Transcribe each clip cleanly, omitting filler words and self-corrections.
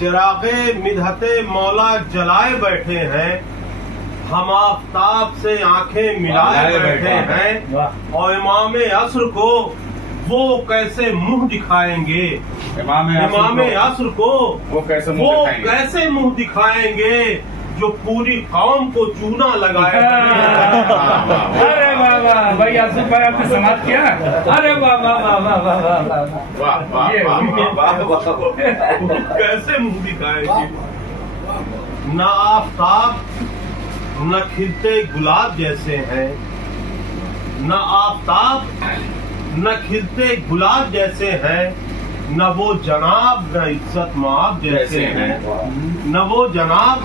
چراغے مدحت مولا جلائے بیٹھے ہیں، ہم آفتاب سے آنکھیں ملائے بیٹھے ہیں، اور امام عصر کو وہ کیسے منہ دکھائیں گے؟ امام عصر کو وہ کیسے منہ دکھائیں گے جو پوری قوم کو چونا لگائے؟ ارے واہ واہ بھائی، آصف بھائی آپ نے سماعت کیا؟ ارے واہ واہ واہ واہ واہ واہ، کیسے منہ دکھائیں گے؟ نہ آفتاب نہ کھلتے گلاب جیسے ہیں، نہ آفتاب نہ کھلتے گلاب جیسے ہیں، نہ وہ جناب نہ عزت مآب جیسے ہیں، نہ وہ جناب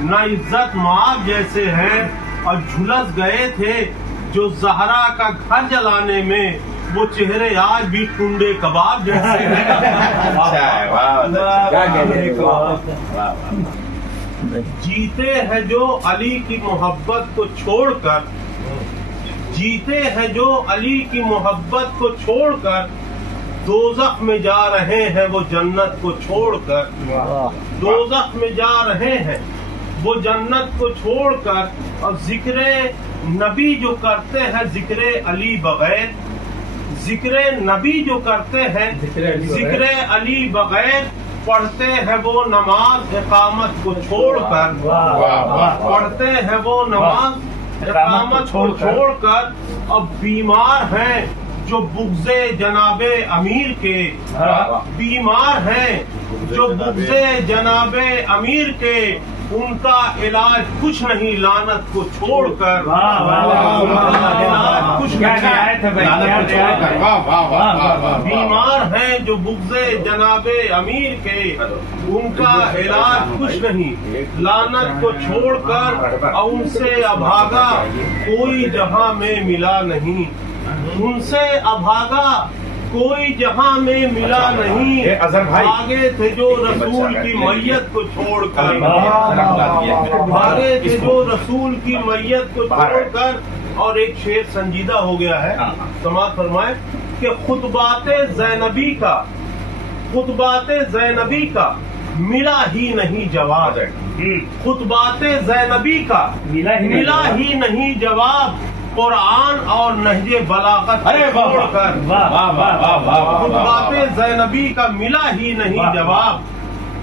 نہ عزت مآب جیسے ہیں، اور جھلس گئے تھے جو زہرا کا گھر جلانے میں، وہ چہرے آج بھی ٹنڈے کباب جیسے ہیں۔ جیتے ہیں جو علی کی محبت کو چھوڑ کر، جیتے ہیں جو علی کی محبت کو چھوڑ کر، دوزخ میں جا رہے ہیں وہ جنت کو چھوڑ کر، دوزخ میں جا رہے ہیں وہ جنت کو چھوڑ کر، اور ذکر نبی جو کرتے ہیں ذکر علی بغیر، ذکر نبی جو کرتے ہیں ذکر علی بغیر، پڑھتے ہیں وہ نماز اقامت کو چھوڑ کر، پڑھتے ہیں وہ نماز اقامت کو چھوڑ کر، اب بیمار ہیں جو بغض جناب امیر کے، بیمار ہیں جو بغض جناب امیر کے، ان کا علاج کچھ نہیں لعنت کو چھوڑ کر، علاج کچھ نہیں، بیمار ہیں جو بغض جناب امیر کے، ان کا علاج کچھ نہیں لعنت کو چھوڑ کر، اور ان سے ابھاگا کوئی جہاں میں ملا نہیں، ان سے ابھاگا کوئی جہاں میں ملا نہیں، بھاگے تھے جو رسول کی میت کو چھوڑ کر، بھاگے تھے جو رسول کی میت کو چھوڑ کر۔ اور ایک شعر سنجیدہ ہو گیا ہے، سماعت فرمائے کہ خطبات زینبی کا، خطبات زینبی کا ملا ہی نہیں جواب، خطبات زینبی کا ملا ہی نہیں جواب، قرآن اور نہج بلاغت چھوڑ کر، خطبات زینبی کا ملا ہی نہیں جواب،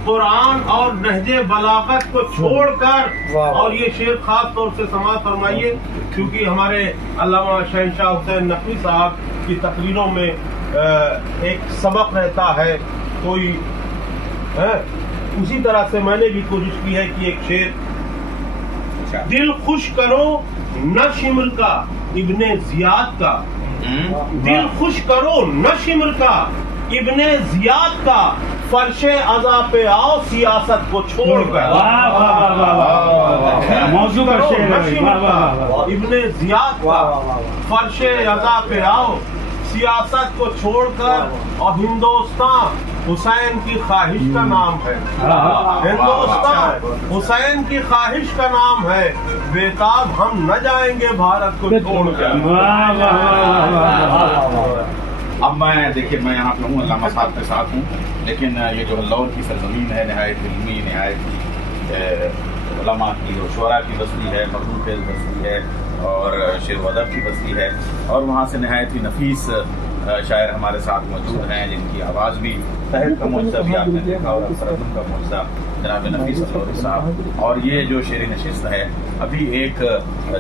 قرآن اور نہج بلاغت کو چھوڑ کر۔ اور یہ شعر خاص طور سے سماعت فرمائیے، کیونکہ ہمارے علامہ شہنشاہ حسین نقوی صاحب کی تقریروں میں ایک سبق رہتا ہے کوئی، اسی طرح سے میں نے بھی کوشش کی ہے کہ ایک شعر، دل خوش کرو نہ شمر کا ابن زیاد کا، دل خوش کرو نہ شمر کا ابن زیاد کا، فرش عزا پہ آؤ سیاست کو چھوڑ کر، موضوع کا ابن زیاد کا، فرش عزا پہ آؤ سیاست کو چھوڑ کر، اور ہندوستان حسین کی خواہش کا نام ہے، ہندوستان حسین کی خواہش کا نام ہے، بےتاب ہم نہ جائیں گے بھارت کو چھوڑ کر۔ اب میں دیکھیے، میں یہاں پہ ہوں، علامہ صاحب کے ساتھ ہوں، لیکن یہ جو لاہور کی سرزمین ہے نہایت علمی، نہایت علماء کی اور شعراء کی بستی ہے، مخلوق کی بستی ہے، اور شعر و ادب کی بستی ہے، اور وہاں سے نہایت ہی نفیس شاعر ہمارے ساتھ موجود ہیں جن کی آواز بھی تحت کا معجزہ بھی آپ نے دیکھا، اور ترنم کا معجزہ جناب نفیس الہوری صاحب۔ اور یہ جو شعری نشست ہے، ابھی ایک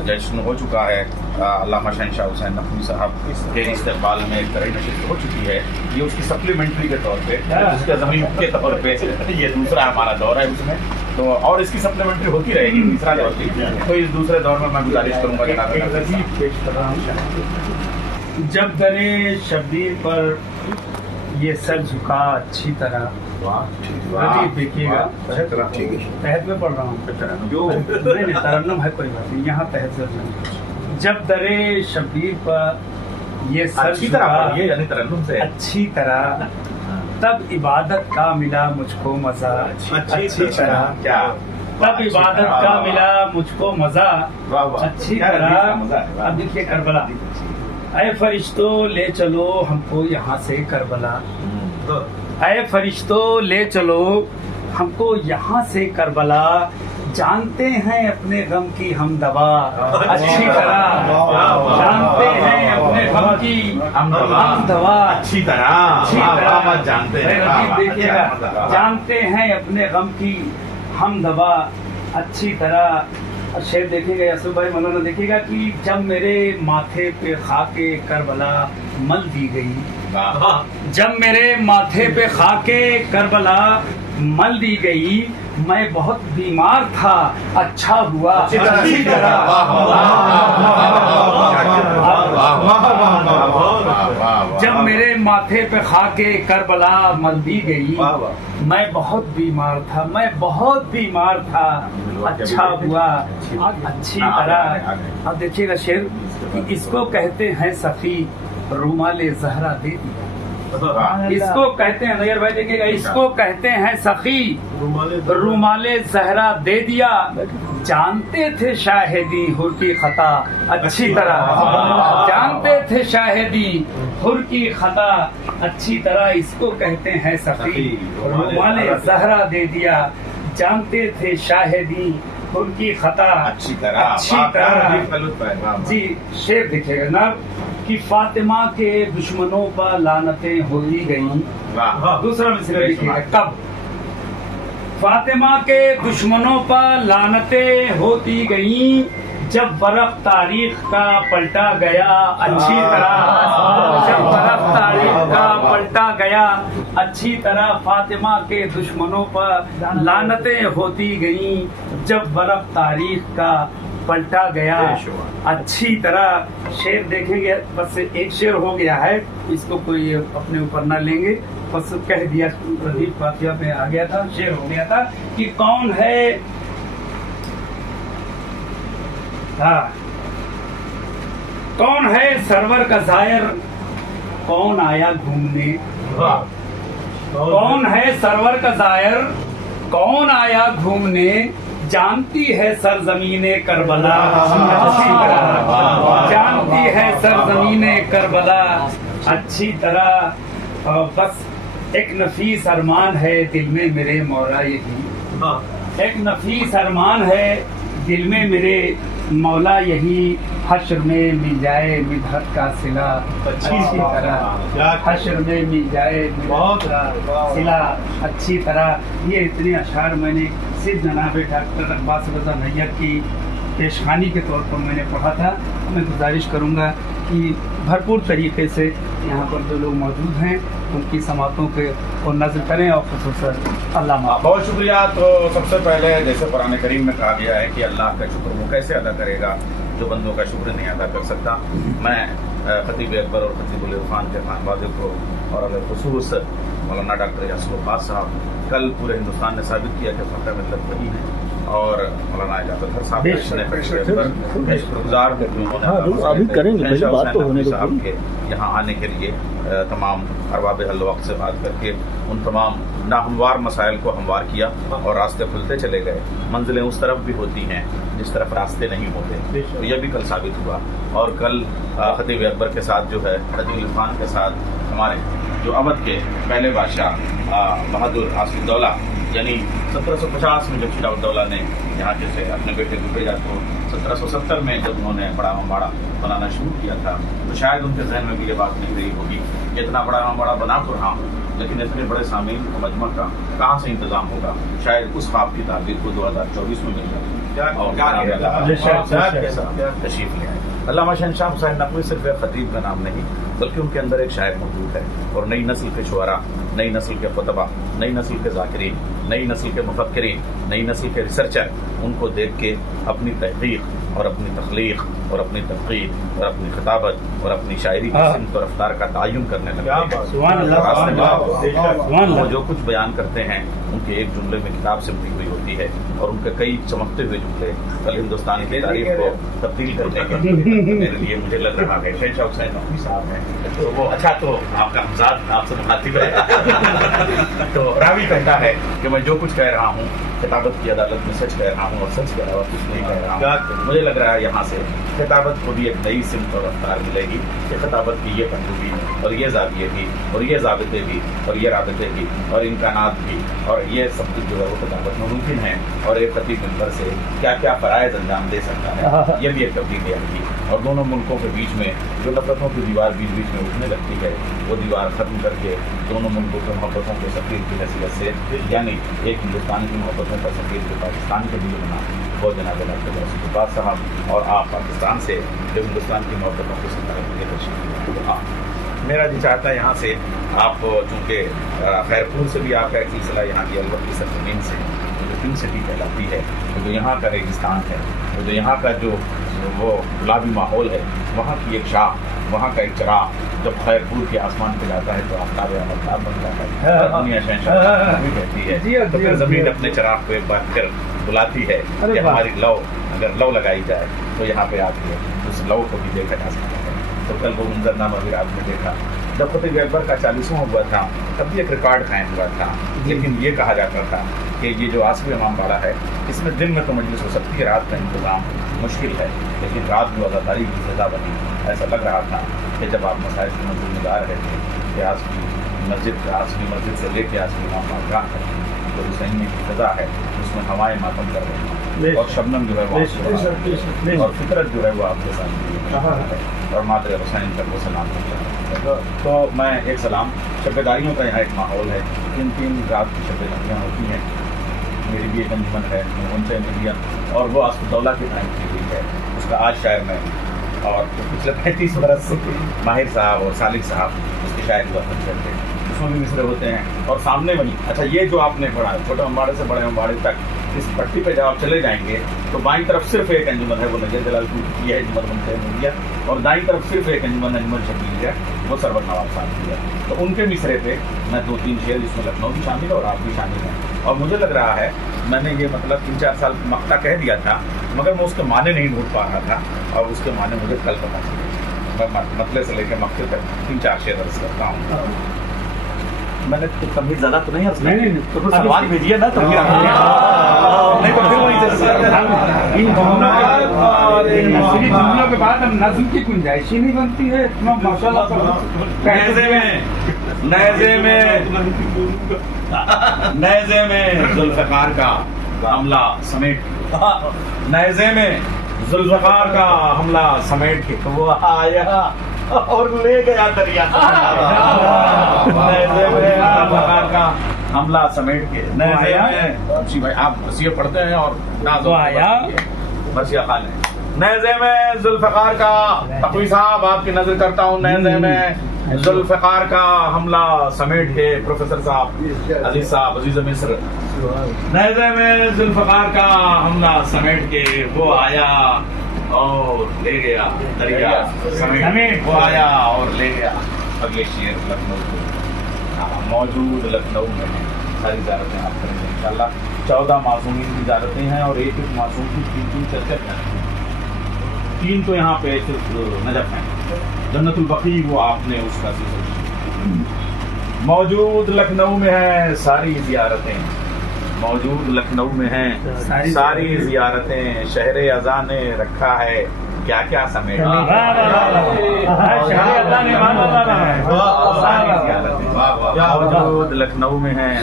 جشن ہو چکا ہے، علامہ شہنشاہ حسین نقوی صاحب کے استقبال میں ایک طرح نشست ہو چکی ہے، یہ اس کی سپلیمنٹری کے طور پہ، اس کے زمین کے طور پہ یہ دوسرا ہمارا دور ہے اس میں، تو اور اس کی سپلیمنٹری ہوتی رہے گی تیسرا دور کی، تو اس دوسرے دور میں گزارش کروں گا جناب جب درے شبیر پر یہ سر جھکا اچھی طرح، دیکھیے گا تحت میں پڑھ رہا ہوں، نہیں ترنم ہے کوئی بات نہیں، یہاں تحت سے جب درے شبیر پر یہ سر جھکا یعنی ترنم سے اچھی طرح، تب عبادت کا ملا مجھ کو مزہ، اچھی طرح کیا، تب عبادت کا ملا مجھ کو مزہ اچھی طرح۔ اب دیکھیے کربلا، اے فرشتوں لے چلو ہم کو یہاں سے کربلا، اے فرشتوں لے چلو हमको यहाँ से करबला जानते हैं अपने गम की हम दवा अच्छी तरह, जानते हैं अपने गम की हम दवा अच्छी तरह आप जानते हैं। देखिएगा, जानते हैं अपने गम की हम दवा अच्छी तरह। और शेर देखिएगा यासुफ भाई मौलाना, देखिएगा कि जब मेरे माथे पे खाके करबला मल दी गई, जब मेरे माथे पे खाके करबला मल दी गई, मैं बहुत बीमार था, अच्छा हुआ अच्छी तरह। जब मेरे माथे पे खाके करबला मल दी गई, मैं बहुत बीमार था, मैं बहुत बीमार था, अच्छा हुआ अच्छी तरह। अब देखिएगा शेर, इसको कहते हैं सखी रुमाले ज़हरा दे दिया, इसको कहते हैं, नजर भाई देखिएगा, इसको कहते हैं सखी रुमाले ज़हरा दे दिया, जानते थे शाहिदी हुर की खता अच्छी तरह, जानते थे शाहिदी हुर की खता अच्छी तरह, इसको कहते हैं सखी रुमाले ज़हरा दे दिया, जानते थे शाहिदी हुर की खता अच्छी तरह। जी शेर दिखेगा ना कि फातिमा के दुश्मनों पर लानतें हो ही गई। दूसरा मिसरा लिखिएगा, कब फातिमा के दुश्मनों पर लानतें होती गई, जब बरफ तारीख का पलटा गया अच्छी तरह, जब बरफ तारीख का पलटा गया अच्छी तरह, फातिमा के दुश्मनों पर लानतें होती गई, जब बरफ तारीख का पलटा गया अच्छी तरह। शेर देखेंगे, बस एक शेर हो गया है, इसको कोई अपने ऊपर ना लेंगे, बस कह दिया, प्रदीप फातिया में आ गया था, शेर हो गया था कि कौन है, हाँ, कौन है सरवर का जायर, कौन आया घूमने, कौन है सरवर का जायर, कौन आया घूमने, जानती है सरजमीने करबला अच्छी तरह, जानती है सरजमीने करबला अच्छी तरह। बस एक नफीस अरमान है दिल में मेरे मौला यही, एक नफीस अरमान है दिल में मेरे मौला यही, हश्र में मिल जाए मिदहत का सिला अच्छी तरह, हश्र में मिल जाए मिदहत का सिला अच्छी तरह। ये इतने अशार मैंने सिर्फ जनाब डॉक्टर अब्बास रज़ा नैयर की पेशखानी के तौर पर मैंने पढ़ा था। मैं गुजारिश करूँगा कि भरपूर तरीके से यहाँ पर जो लोग मौजूद हैं उनकी समातों के और नज़र करें, और ख़ुसूसन अल्लाह। बहुत शुक्रिया। तो सबसे पहले जैसे कुरान करीम में कहा गया है कि अल्लाह का शुक्र वो कैसे अदा करेगा जो बंदों का शुक्र नहीं अदा कर सकता। मैं खतीब अकबर और खतीबुल इरफान के खानवादे को और अल खुसूस मौलाना डॉक्टर यासुफ अब्बास साहब, कल पूरे हिंदुस्तान ने साबित किया कि फ़ख्र मिल्लत वही है, और मौलाना इजाज़त साहब के यहाँ आने के लिए तमाम अरबाब हल वक्त से बात करके उन तमाम नाहमवार मसाइल को हमवार किया और रास्ते खुलते चले गए। मंजिलें उस तरफ भी होती हैं जिस तरफ रास्ते नहीं होते, तो यह भी कल साबित हुआ। और कल खतीब अकबर के साथ जो है, खतीब इरफान के साथ हमारे जो अवध के पहले बादशाह बहादुर आसिफउद्दौला, यानी 1750 में जब शिराउद्दौला ने यहाँ जैसे अपने बेटे जुबैदा को 1770 में जब उन्होंने बड़ा अम्बाड़ा बनाना शुरू किया था, तो शायद उनके जहन में भी ये बात नहीं रही होगी कि इतना बड़ा अम्बाड़ा बना तो रहा हूँ, लेकिन इतने बड़े सामीन मजमा का कहाँ से इंतजाम होगा। शायद उस ख्वाब की ताबीर को 2024 में मिल जाती और तशरीफ ले आए। अल्लामा शहनशाह हुसैन नकवी सिर्फ एक खतीब का नाम नहीं, बल्कि उनके अंदर एक शायर मौजूद है, और नई नस्ल के शुअरा, नई नस्ल के खुतबा, नई नस्ल के ज़ाकिरीन, नई नस्ल के मुफक्किरीन, नई नस्ल के रिसर्चर उनको देख के अपनी तहक़ीक़ और अपनी तख्लीक़ और अपनी तनक़ीद और अपनी खिताबत और अपनी शायरी की सिमत और रफ्तार का तयन करने लगे। वो जो कुछ बयान करते हैं उनके एक जुमले में किताब सिमटी हुई होती है, और उनके कई चमकते हुए जुमले कल हिंदुस्तानी की तारीफ को तब्दील करने के मेरे लिए मुझे लग रहा है शहनशाह हुसैन नकवी साहब हैं تو وہ اچھا تو آپ کا ہمزاد آپ سے مخاطب ہے تو راوی کہتا ہے کہ میں جو کچھ کہہ رہا ہوں خطابت کی عدالت میں سچ کہہ رہا ہوں اور سچ کے علاوہ کچھ نہیں کہہ رہا ہوں. مجھے لگ رہا ہے یہاں سے خطابت کو بھی ایک نئی سمت اور رفتار ملے گی کہ خطابت کی یہ پہلو بھی اور یہ زاویے بھی اور یہ ضابطے بھی اور یہ رابطے بھی اور امکانات بھی اور یہ سب کچھ جو ہے وہ خطابت میں ممکن ہے اور ایک خطیب منبر سے کیا کیا فرائض انجام دے سکتا ہے یہ بھی ایک تبدیلی آئے گی. اور دونوں ملکوں کے بیچ میں جو نفرتوں کی دیوار بیچ بیچ میں اٹھنے لگتی ہے وہ دیوار ختم کر کے دونوں ملکوں کے محبتوں کے سفیر کی حیثیت سے یعنی ایک ہندوستان کی محبتوں کا سفیر جو پاکستان کے لیے بنا وہ جناب عباس صاحب اور آپ پاکستان سے جو ہندوستان کی محبتوں کے سفیر. ہاں میرا جی چاہتا ہے یہاں سے آپ چونکہ خیرپور سے بھی آپ کا ایک سلسلہ یہاں کی الوت کی سرزمین سے جو پنک سٹی کہلاتی ہے جو یہاں کا ریگستان ہے جو یہاں کا جو وہ گلابی ماحول ہے وہاں کی ایک شاخ وہاں کا ایک چراغ جب خیرپور کے آسمان پہ جاتا ہے تو آفتاب آفتاب بن جاتا ہے. دنیا شہنشاہ بھی کہتی ہے تو پھر زمین اپنے چراغ کو ایک بار پھر بلاتی ہے کہ ہماری لو اگر لو لگائی جائے تو یہاں پہ آتی ہے اس لو کو بھی دیکھا جا سکتا ہے. تو کل وہ منظرنامہ بھی آپ نے دیکھا جب خطیب اکبر کا 40واں ہوا تھا تب بھی ایک ریکارڈ قائم ہوا تھا لیکن یہ کہا جاتا تھا کہ یہ جو آصف امام باڑہ ہے اس میں دن میں تو مجلس ہو سکتی ہے رات کا انتظام مشکل ہے لیکن رات جو عزاداری کی سزا بنی ایسا لگ رہا تھا کہ جب آپ مسائل کی منظور نگار رہے تھے کہ آصفی مسجد سے لے کے آصفی امام بارگاہ تک جو حسینی کی سزا ہے اس میں ہوائیں ماتم کر رہے ہیں اور شبنم جو ہے وہ اور فطرت جو ہے وہ آپ کے ساتھ اور مادر حسین تک وہ سلام کرتا ہے. تو میں ایک سلام شبیداریوں کا یہاں ایک ماحول ہے 3 رات کی شبیداریاں ہوتی ہیں. میری بھی ایک انجمن ہے ان سے میڈیا اور وہ آصف الدولہ کی ٹائم کی ہوئی ہے اس کا آج شاعر میں اور پچھلے 35 برس سے ماہر صاحب اور سالک صاحب اس کی شاعری کا فنکشن تھے اس میں بھی مصرے ہوتے ہیں. اور سامنے وہیں اچھا یہ جو آپ نے پڑھا چھوٹے امباڑے سے بڑے امباڑے تک اس پٹی پہ جب آپ چلے جائیں گے تو بائیں طرف صرف ایک انجمن ہے وہ نجر جلال پور کی ہے انجمن منتخب اور دائیں طرف صرف ایک انجمن شکیل ہے وہ سرور نواب صاحب کی ہے. تو ان کے مصرے پہ میں 2-3 شعر جس میں لکھنؤ بھی شامل ہے اور آپ بھی شامل ہیں اور مجھے لگ رہا ہے میں نے یہ مطلب 3-4 سال مقطع کہہ دیا تھا مگر میں اس کے معنی نہیں ڈھونڈ پا رہا تھا اور اس کے معنی مجھے کل پتا چلے. میں مطلب سے لے کے مقطع تک 3-4 شعر عرض کرتا ہوں. میں نے تمہید زیادہ تو نہیں تو سوال بھیجیے نا تو جملوں کے بعد ہم نظم کی گنجائش ہی نہیں بنتی ہے. نیزے میں ذوالفقار کا حملہ سمیٹ نیزے میں ذوالفقار کا حملہ سمیٹ کے تو وہ آیا اور لے گیا دریا نیزے میں ذوالفقار کا حملہ سمیٹ کے نیزے میں جی بھائی آپ وصیت پڑھتے ہیں اور نازو آیا مرثیہ خان ہے. نیزے میں ذوالفقار کا تقوی صاحب آپ کی نظر کرتا ہوں نیزے میں ذوالفقار کا حملہ سمیٹ کے پروفیسر صاحب عزیز مصر نیزے میں ذوالفقار کا حملہ سمیٹ کے وہ آیا اور لے گیا دریا سمیٹ وہ آیا اور لے گیا. اگلے شعر لکھنؤ موجود لکھنؤ میں ساری زیارتیں آپ کریں گے انشاءاللہ. 14 معصومین کی زیارتیں ہیں اور ایک معصوم کی 3 چرچت ہیں. 3 تو یہاں پہ صرف نجف ہیں. جنت البقیع وہ آپ نے اس کا موجود لکھنؤ میں ہے ساری زیارتیں موجود لکھنؤ میں ہیں ساری زیارتیں شہر اذان نے رکھا ہے کیا کیا سمیٹ موجود لکھنؤ میں ہیں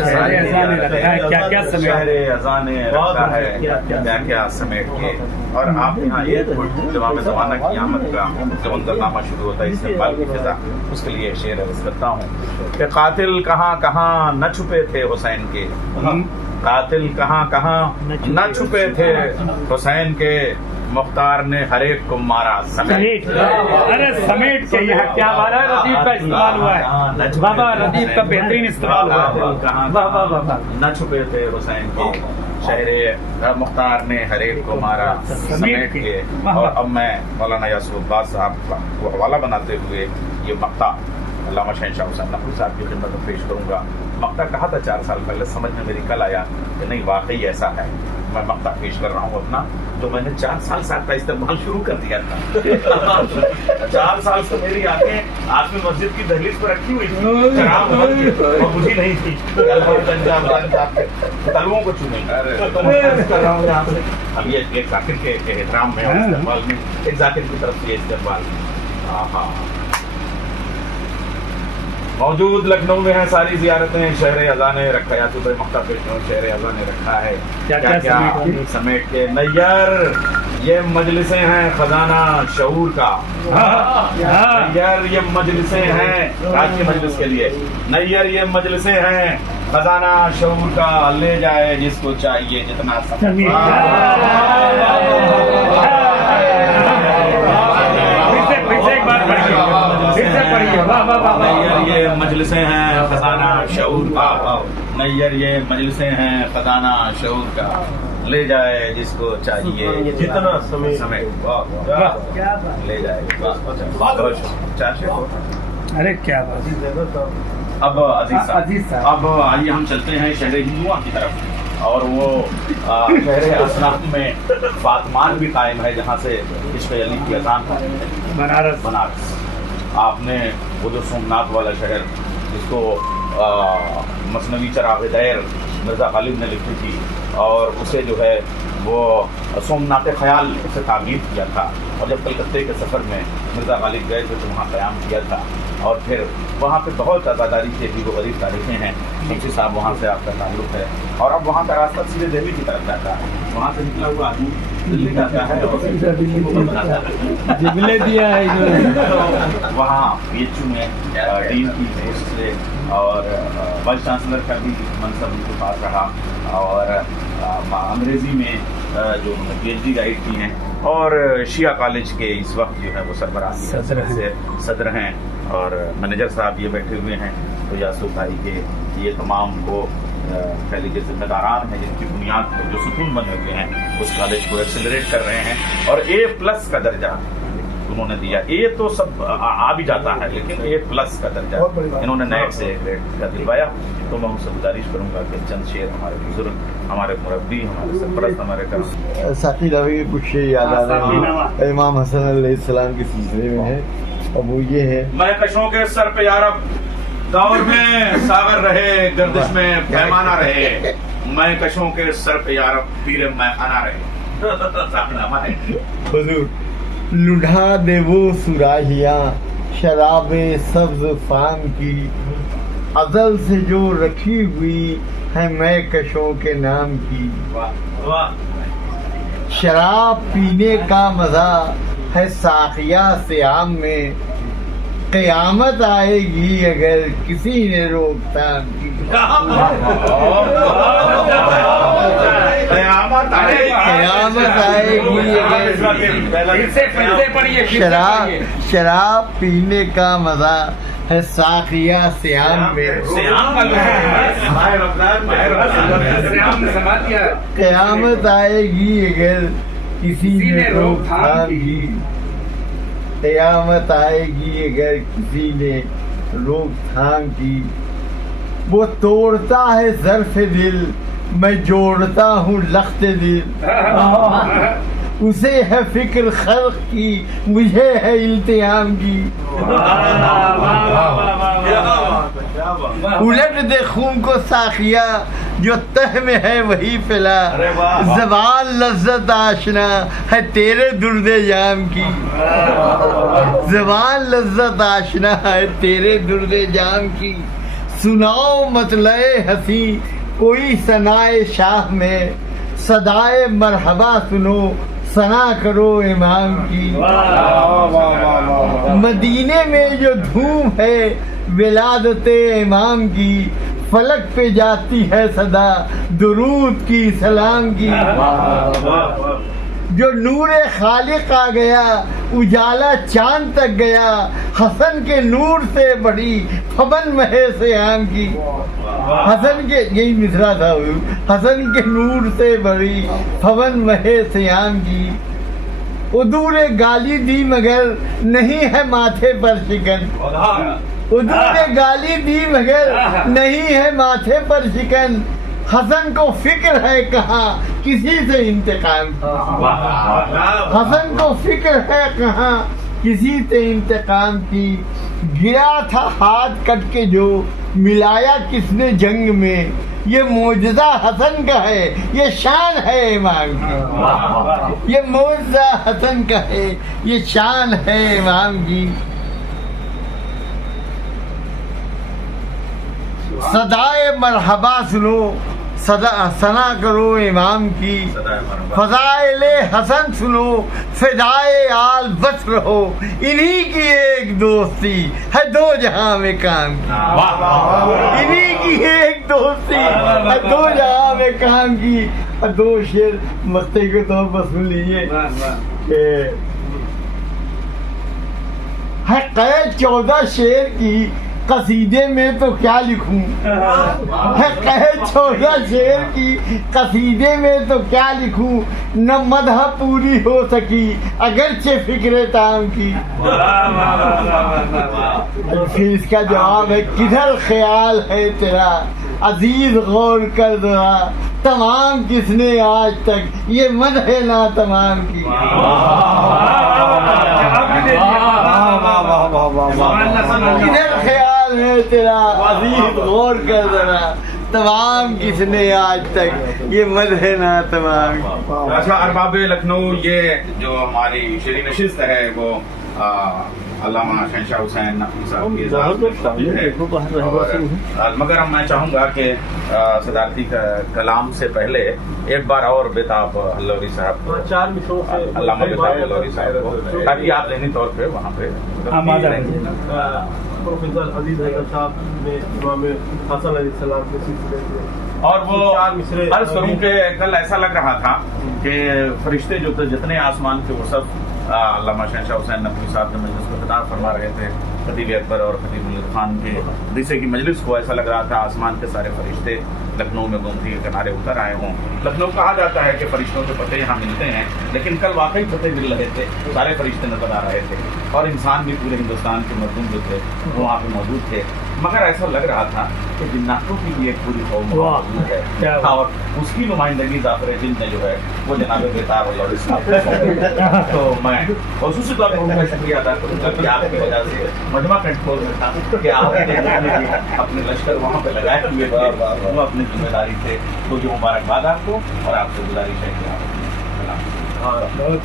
شہر اذان نے رکھا ہے کیا کیا سمیٹ کے. اور آپ یہاں ایئرپورٹ جوام زمانہ کی آمد کا جو منظرنامہ شروع ہوتا ہے استقبال کی فضا اس کے لیے شعر عرض کرتا ہوں کہ قاتل کہاں کہاں نہ چھپے تھے حسین کے قاتل کہاں کہاں نہ چھپے تھے حسین کے مختار نے ہر ایک کو مارا سمیٹ. ارے سمیٹ کے یہ کیا والا ہے ردیف کا استعمال ہوا ہے بابا ردیف کا بہترین استعمال ہوا ہے. کہاں نہ چھپے تھے حسین کے شہر مختار نے ہر ایک کو مارا سمیٹ کے. اور اب میں مولانا یاسر عباس صاحب کا وہ حوالہ بناتے ہوئے یہ مقطع علامہ شہنشاہ حسین نقوی صاحب کی خدمت میں پیش کروں گا. مقطع کہا تھا 4 سال پہلے سمجھ میں میری کل آیا کہ نہیں واقعی ایسا ہے. मैं मक्ता पेश कर रहा हूँ अपना, जो मैंने 4 साल से आपका इस्तेमाल शुरू कर दिया था। 4 साल से मेरी आंखें आसमी मस्जिद की दहलीज पर रखी हुई थी, शराब और मुझी नहीं थी। तलुओं को चुने तो मैं अर्ज कर रहा हूँ यहाँ से, अब ये एक जाकिर के एहतराम में और इस्तेमाल में, एक जाकिर की तरफ से ये इस्तेमाल। हाँ, मौजूद लखनऊ में है सारी जियारतें, शहर अज़ा ने रखा है, तो मक्ता पेश शहर अज़ा ने रखा है क्या क्या समेट के। नैयर ये मजलिसें हैं खजाना शऊर का, नैयर ये मजलिसें हैं, आज की मजलिस के लिए नैयर ये मजलिसें हैं खजाना शऊर का, ले जाए जिसको चाहिए जितना नैयर ये मजलिसें हैं खजाना शऊर का, नैयर ये मजलिसें हैं खजाना शऊर का, ले जाए जिसको चाहिए जितना समय ले जाए। अरे क्या बात। अब अजीज साहब, अब आइए हम चलते हैं शहर हिंदुआ की तरफ, और वो शहर असनाफ में फातमान भी कायम है, जहाँ से इश्क़ अली की अज़ान बनारस। आपने वो जो सोमनाथ वाला शहर जिसको मसनवी चराग़ दैर मिर्ज़ा गालिब ने लिखी थी, और उसे जो है वो सोमनाथ ख़याल से ताबीर किया था, और जब कलकत्ते के सफ़र में मिर्ज़ा गालिब गए थे तो वहाँ क़याम किया था, और फिर वहाँ पे बहुत आज़ादारी के अजीब व गरीब तारीखें हैं। शमसी साहब वहाँ से आपका ताल्लुक़ है, और अब वहाँ का रास्ता सीधे दिल्ली की तरफ जाता है, वहाँ से निकला हुआ आदमी दिल्ली जाता है और जिबले दिया है वहाँ PHU में डीन की पोस्ट से और वाइस चांसलर का भी मनसब उनके पास रहा, और अंग्रेज़ी में जो उन्होंने PhD गाइड की हैं, और शिया कॉलेज के इस वक्त जो है वो सरबराह सदर हैं, और मैनेजर साहब ये बैठे हुए हैं, तो यासूफ भाई के ये तमाम वो कह लीजिए जिम्मेदारान हैं जिनकी बुनियाद पर जो सुकून बने हुए हैं उस कॉलेज को एक्सेलरेट कर रहे हैं, और A+ का दर्जा उन्होंने दिया। A तो सब आ भी जाता है, लेकिन A+ का दर्जा इन्होंने नए से ग्रेड का दिलवाया। तो मैं उनसे गुजारिश करूंगा कि चंद शेर हमारे बुजुर्ग, हमारे मुरब्बी, हमारे सरपरस्त, हमारे कर साथी रवि के कुछ शेर याद आ रहे हैं, इमाम हसन अलैहिस्सलाम के सिलसिले में है, और वो ये है, मैं कशों के सर पे यारब दौर में सागर रहे, गर्दिश में पैमाना रहे, मैं कशों के सर पे यारब पीरे मैखाना रहे। हुजूर लुढ़ा दे वो सुराहियाँ शराबे सब्ज फाम की, अज़ल से जो रखी हुई है मैं कशों के नाम की। शराब पीने का मजा है साखिया से आम में, क़यामत आएगी अगर किसी ने रोकथाम की। क़यामत आएगी अगर शराब पीने का मजा है साखिया से आम में, क़यामत आएगी अगर किसी ने रोकथाम की। क़यामत आएगी अगर किसी ने रोकथाम की। वो तोड़ता है ज़र्फ़ दिल, मैं जोड़ता हूँ लख्त दिल, उसे है फिक्र खल्क़ की, मुझे है इल्तिहाम की। उलट दे खून को साखिया, जो तह में है वही पिला, ज़बान लज्जत आशना है तेरे दुर्दे जाम की। ज़बान लज्जत आशना है तेरे दुर्दे जाम की। सुनाओ मतलए हंसी कोई सनाए शाह में, सदाए मरहबा सुनो सना करो इमाम की। मदीने में जो धूम है विलादते इमाम की, फलक पे जाती है सदा दुरूद की सलाम की। जो नूरे खालिक आ गया उजाला चांद तक गया, हसन के नूर से बड़ी फबन महे से आम की। हसन के यही मिसरा था, हसन के नूर से बड़ी फबन महे से आम की। उदूरे गाली दी मगर नहीं है माथे पर शिकन, उदूरे गाली दी मगर नहीं है माथे पर शिकन। حسن کو فکر ہے کہاں کسی سے انتقام کی، حسن کو فکر ہے کہاں کسی سے انتقام کی، گرا تھا ہاتھ کٹ کے جو ملایا کس نے جنگ میں، یہ معجزہ حسن کا ہے یہ شان ہے امام کی، یہ معجزہ حسن کا ہے یہ شان ہے امام کی۔ صدائے مرحبا سنو ثنا کرو امام کی، فضائل حسن سنو فدائے آل بس رہو، انہی کی ایک دوستی ہے دو جہاں میں کام کی، انہی کی ایک دوستی ہے دو جہاں میں کام کی۔ دو شعر مستی کے طور پر سن لیجیے کہ ہے قید 14 شعر کی قصیدے میں تو کیا لکھوں، ہے قید 14 شعر کی قصیدے میں تو کیا لکھوں، نہ مدح پوری ہو سکی اگرچہ فکر تام کی۔ پھر اس کا جواب ہے کدھر خیال ہے تیرا عزیز غور کر ذرا، تمام کس نے آج تک یہ مدح نا تمام کی۔ کدھر خیال ہے تیرا عزیز غور کر ذرا، تمام کس نے آج تک یہ مدح نا تمام کی۔ اچھا ارباب لکھنؤ، یہ جو ہماری شعری نشست ہے وہ علامہ شہنشاہ حسین نقوی صاحب کی اعزاز میں شامل ہے، اور مگر میں چاہوں گا کہ صدارتی کلام سے پہلے ایک بار اور بیتاب ہلوری صاحب کو، 4 مصروں سے علامہ بیتاب ہلوری صاحب کو، تاکہ آپ ذہنی طور پہ وہاں پہ پروفیسر عزیز حیدر صاحب نے امام حسن علیہ السلام کے سلسلے سے، اور وہ عرض کروں کہ کل ایسا لگ رہا تھا کہ فرشتے جو جتنے آسمان کے وہ سب علامہ شہنشاہ حسین نقوی صاحب کے مجلس کو خطاب فرما رہے تھے، خطیب اکبر اور خطیب اللہ خان کے حدیثے کی مجلس کو، ایسا لگ رہا تھا آسمان کے سارے فرشتے لکھنؤ میں گومتی کے کنارے اتر آئے ہوں۔ لکھنؤ کہا جاتا ہے کہ فرشتوں کے پتے یہاں ملتے ہیں، لیکن کل واقعی پتے مل رہے تھے، سارے فرشتے نظر آ رہے تھے، اور انسان بھی پورے ہندوستان کے مردم جو تھے وہ وہاں پہ موجود تھے، مگر ایسا لگ رہا تھا کہ جناتوں کی بھی ایک پوری قوم موجود ہے، اور اس کی نمائندگی ظافر جن نے جو ہے وہ جناب بیتاب ہلوری صاحب۔ تو میں خصوصی طور پر ان کا شکریہ ادا کروں گا کہ آپ کی وجہ سے مجمع کنٹرول میں تھا، کہ آپ نے اپنے لشکر وہاں پہ لگائے ہوئے تھے، وہ اپنی ذمہ داری سے، تو جو مبارکباد آپ کو، اور آپ سے گزارش ہے کہ آپ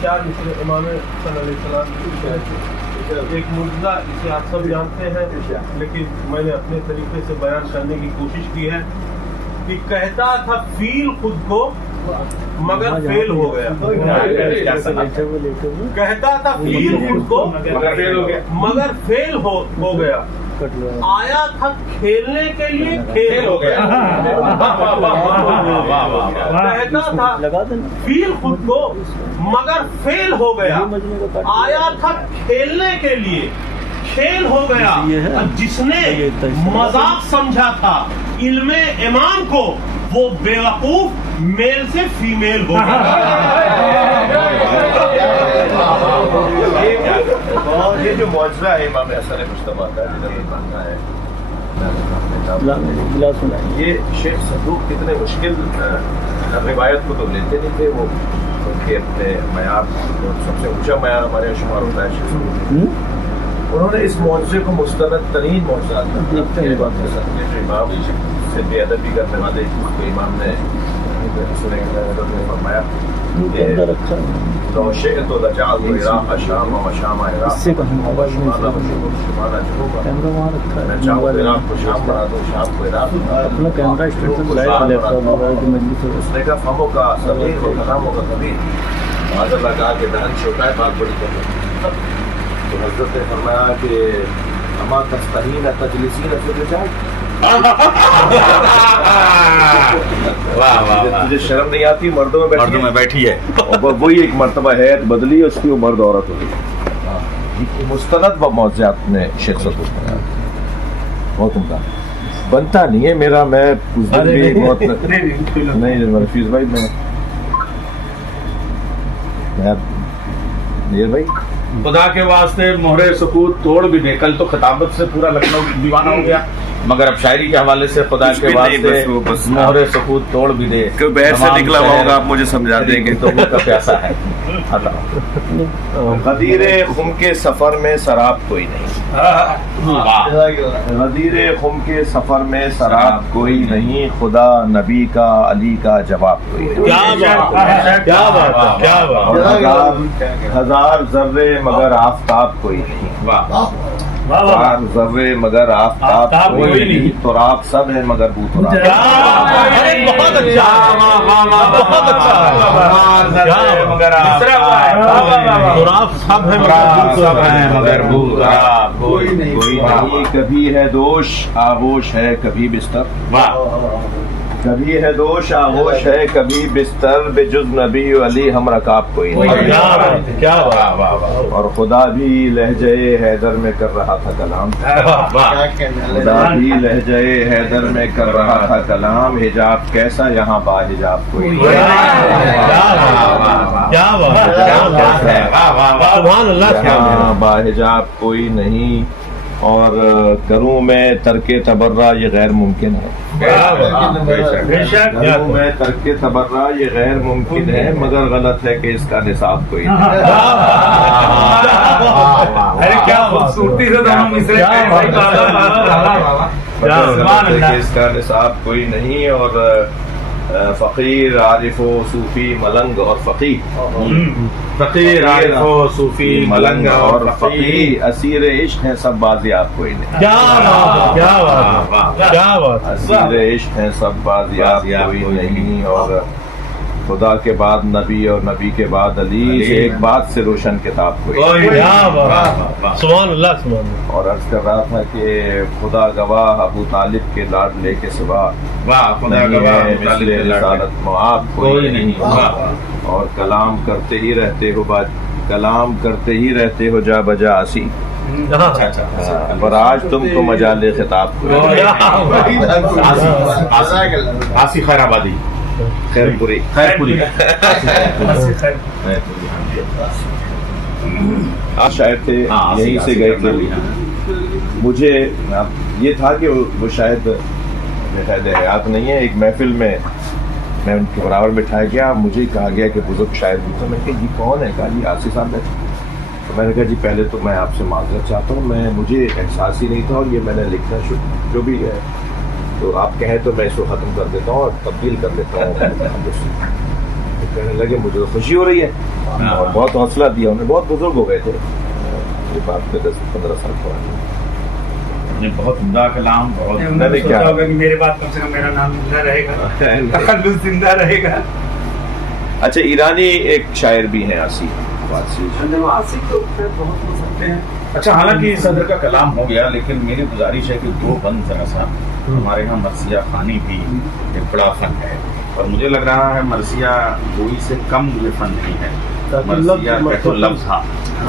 4 مصرے امام حسن علیہ السلام کی ایک معجزہ جسے آپ سب جانتے ہیں، لیکن میں نے اپنے طریقے سے بیان کرنے کی کوشش کی ہے کہ کہتا تھا فیل خود کو مگر فیل ہو گیا، کہتا تھا فیل خود کو مگر فیل ہو گیا، آیا تھا کھیلنے کے لیے کھیل ہو گیا، کہتا تھا فیل خود کو مگر فیل ہو گیا، آیا تھا کھیلنے کے لیے کھیل ہو گیا، جس نے مذاق سمجھا تھا علم امام کو وہ بے وقوف میل سے فیمیل ہو گیا۔ یہ جو معجزہ ہے امام حسن مجتبیٰ کا، یہ شیخ صدوق کتنے مشکل روایت کو تو لیتے نہیں تھے، وہ ان کے اپنے معیار، سب سے اونچا معیار ہمارے یہاں شمار ہوتا ہے شیخ صدوق، انہوں نے اس معجزے کو مستند ترین معجزہ امام سے بے ادبی کرنے والے امام نے فرمایا لو شئت لجعلت العراق شام وشام عراق وشمال وشمال جنوب، میں چاہوں عراق کو شام بنا دوں، شام کو عراق بنا دوں۔ اس نے کہا فموں کا صغیر و کلاموں کا کبیر، معاذ اللہ کہا کہ دہن چھوٹا ہے بات بڑی کرنا۔ تو حضرت نے فرمایا کہ اما تستحین تجلسین فی الرجال، تجھے شرم نہیں آتی مردوں میں بیٹھی ہے، وہی ایک مرتبہ حیات بدلی اس کی، وہ مرد عورت ہو گئی۔ مستند و معجزات نے شیخ صدوق بنایا، بہت عمدہ بنتا نہیں ہے میرا، میں اس دن بھی بہت نہیں فیض بھائی، میں بھائی خدا کے واسطے مہر سکوت توڑ بھی دے، کل تو خطابت سے پورا لکھنؤ دیوانہ ہو گیا، मगर अब शायरी के हवाले से खुदा कुछ के भी नहीं, वास्ते बस वो बस मोहरे सुकूत तोड़ भी दे, कोई बहर से तमाम निकला हुआ शहर होगा, आप मुझे समझा देंगे। तो वो का प्यासा है। गदीरे खुम के सफर में शराब कोई नहीं, गदीरे खुम के सफर में शराब कोई नहीं, खुदा नबी का अली का जवाब कोई नहीं। क्या बात है, क्या बात है, क्या बात और हजार जर्रे मगर आफताब कोई नहीं, हजार जर्रे मगर आफताब कोई नहीं, तो रात सब है मगर बूतराब। है। बहुत अच्छा, बहुत अच्छा मगर सुराब सब है सब है मगर बूतराब कोई नहीं, कभी है दोष आगोश है कभी बिस्तर, कभी है दोष आगोश है कभी बिस्तर, बेजुज नबी अली हम रकाब कोई नहीं। क्या बात है, क्या बात है। और खुदा भी लहजे हैदर में कर रहा था कलाम, खुदा भी लहजे हैदर में कर रहा था कलाम, हिजाब कैसा यहाँ बाहिजाब कोई नहीं। क्या बात है, सुभान अल्लाह। यहाँ बाहिजाब कोई नहीं, और करूँ मैं तरके तबर्रा ये गैर मुमकिन है, करूँ मैं तरके तबर्रा ये गैर मुमकिन है, मगर गलत है कि इसका निसाब कोई नहीं। अरे क्या खूबसूरती से दोनों मिसरे गलत है कि इसका निसाब कोई नहीं। और फकीर आरिफो सूफी मलंग और फकीर आरिफो सूफी मलंग और फकीर असीर इश्क है सब बाजियाब कोई नहीं। क्या बात, क्या बात, क्या बात। असीर इश्क है सब बाजियाब कोई नहीं, और खुदा के बाद नबी और नबी के बाद अली, एक बात से रोशन किताब कोई। क्या बात, सुभान अल्लाह, सुभान अल्लाह। और अर्ज कर रहा था कि खुदा गवाह अबू तालिब के लाडले के सिवा रिसालत मुआब कोई नहीं, और कलाम करते ही रहते हो जा बजा आसी, पर आज तुमको मजाले खिताब कोई। आसी खैराबादी खैरपुरी आज शायद थे, यहीं से गए थे। मुझे ये था कि वो शायद हयात नहीं है, एक महफिल में मैं उनके बराबर बिठाया गया, मुझे कहा गया कि बुजुर्ग शायर भी, तो मैंने कहा जी कौन है? कहा जी आसी साहब है। तो मैंने कहा जी पहले तो मैं आपसे माजरत चाहता हूँ, मुझे एहसास ही नहीं था, और ये मैंने लिखना जो भी है, तो आप कहें तो मैं इसको ख़त्म कर देता हूँ और तब्दील कर देता हूँ। तो कहने लगे मुझे तो खुशी हो रही है, और बहुत हौसला दिया उन्हें। बहुत बुजुर्ग हो गए थे, ये बात पे 10-15 साल पुरानी। बहुत उम्दा कलाम, बहुत मैंने सोचा होगा कि मेरे बाद कम से कम मेरा नाम जिंदा रहेगा, जिंदा रहेगा। अच्छा, ईरानी एक शायर भी हैं आसी आसी तो बहुत हो सकते हैं। अच्छा, हालांकि सदर का कलाम हो गया, लेकिन मेरी गुजारिश है कि दो बंद जरा सा, हमारे यहाँ मरसिया खानी भी एक बड़ा फन है, और मुझे लग रहा है मरसिया गोई से कम ये फन नहीं है। मरसिया तो लफ्ज, हाँ,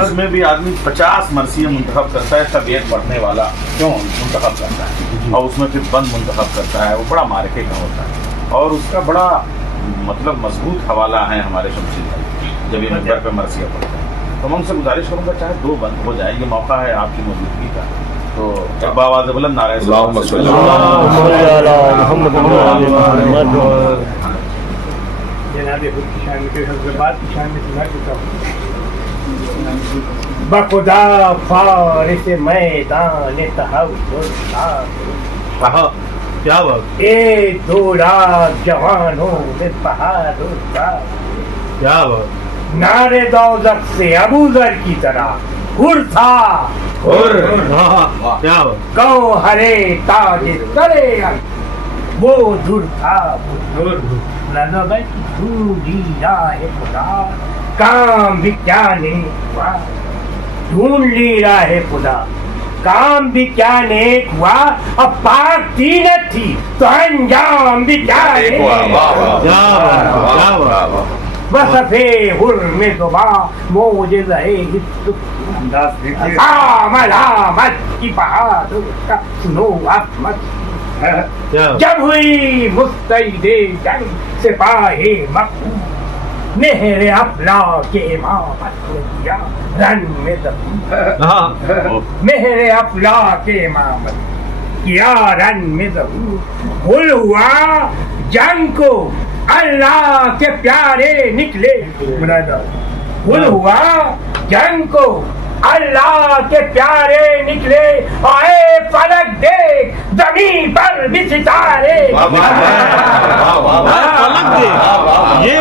उसमें भी आदमी 50 मरसिया मुंतखब करता है, तब एक पढ़ने वाला क्यों मुंतखब करता है, और उसमें फिर बंद मुंतखब करता है, वो बड़ा मार्के का होता है, और उसका बड़ा मतलब मजबूत हवाला है हमारे शमशी भाई जब ये नंबर पे मरसिया पड़ता है। तो मैं उनसे गुजारिश करूँगा चाहे दो बंद हो जाए, ये मौका है आपकी मौजूदगी का, तो एक बावाज़ बुलंद नारे बखुदा फारिस मैदान क्या बात, ए दूरा जवानों में बहादुर क्या बात। नारे दौलत से अबू जर की तरह हुर था, क्या बात। कौ हरे ताज तले वो धुर था, ढूंढी राह खुदा काम भी क्या नहीं हुआ, ढूंढ ली राह खुदा काम भी क्या नेक हुआ, अब पाक तीनत थी तो अंजाम भी क्या नेक हुआ। बसफे हुर में दुबा मोजे रहे मलामत की बहादुर का सुनो अहमद, जब हुई मुस्तैदे जंग सिपाही मकबूल, मेरे अपना के इमामत किया रन में दफन, मेरे अपना के इमामत किया रन में गुल हुआ जंग को अल्लाह के प्यारे निकले गुल हुआ जंग को अल्लाह के प्यारे निकले आए फलक देख जमीन पर भी सितारे फलक देख ये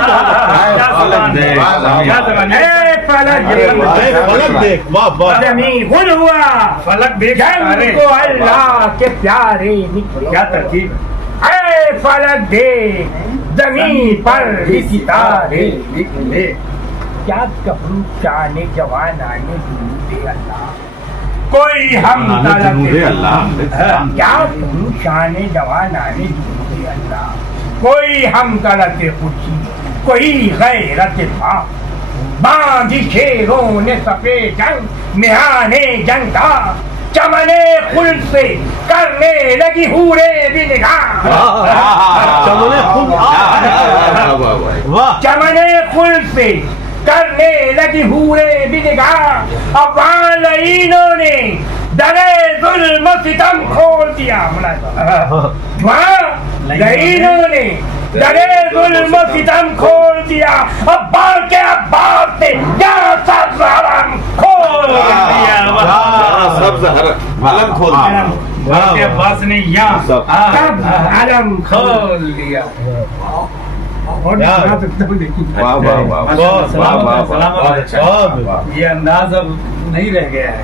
फलक देख वाह वाह जमीन गुल हुआ फलक देख जंग को अल्लाह के प्यारे निकले क्या तरकीब ऐ फलक देख जमीन पर भी सितारे निकले क्या कहूँ जाने जवान आने दे अल्लाह कोई हम क्या कहूँ शाने जवान आने दे अल्लाह कोई हम तलते खुशी कोई गैरत था बांधी शेरों ने सफेद जंग मिहाने जंग का चमने खुल से करने लगी हूरे भी निगाह चमने खुल वाह चमने खुल से करने लगी हूरे भी निगाह अब इन्होंने दरे जुल्म सितम खोल दिया इन्होंने दरे जुल्म सितम खोल दिया अब बाल के अब्बास से क्या सब्ज हरम खोल दिया सब्ज हरम खोल दिया के अब्बास ने यहाँ सब हरम खोल दिया वाह वाह वाह वाह वाह वाह ये अंदाज अब नहीं रह गया है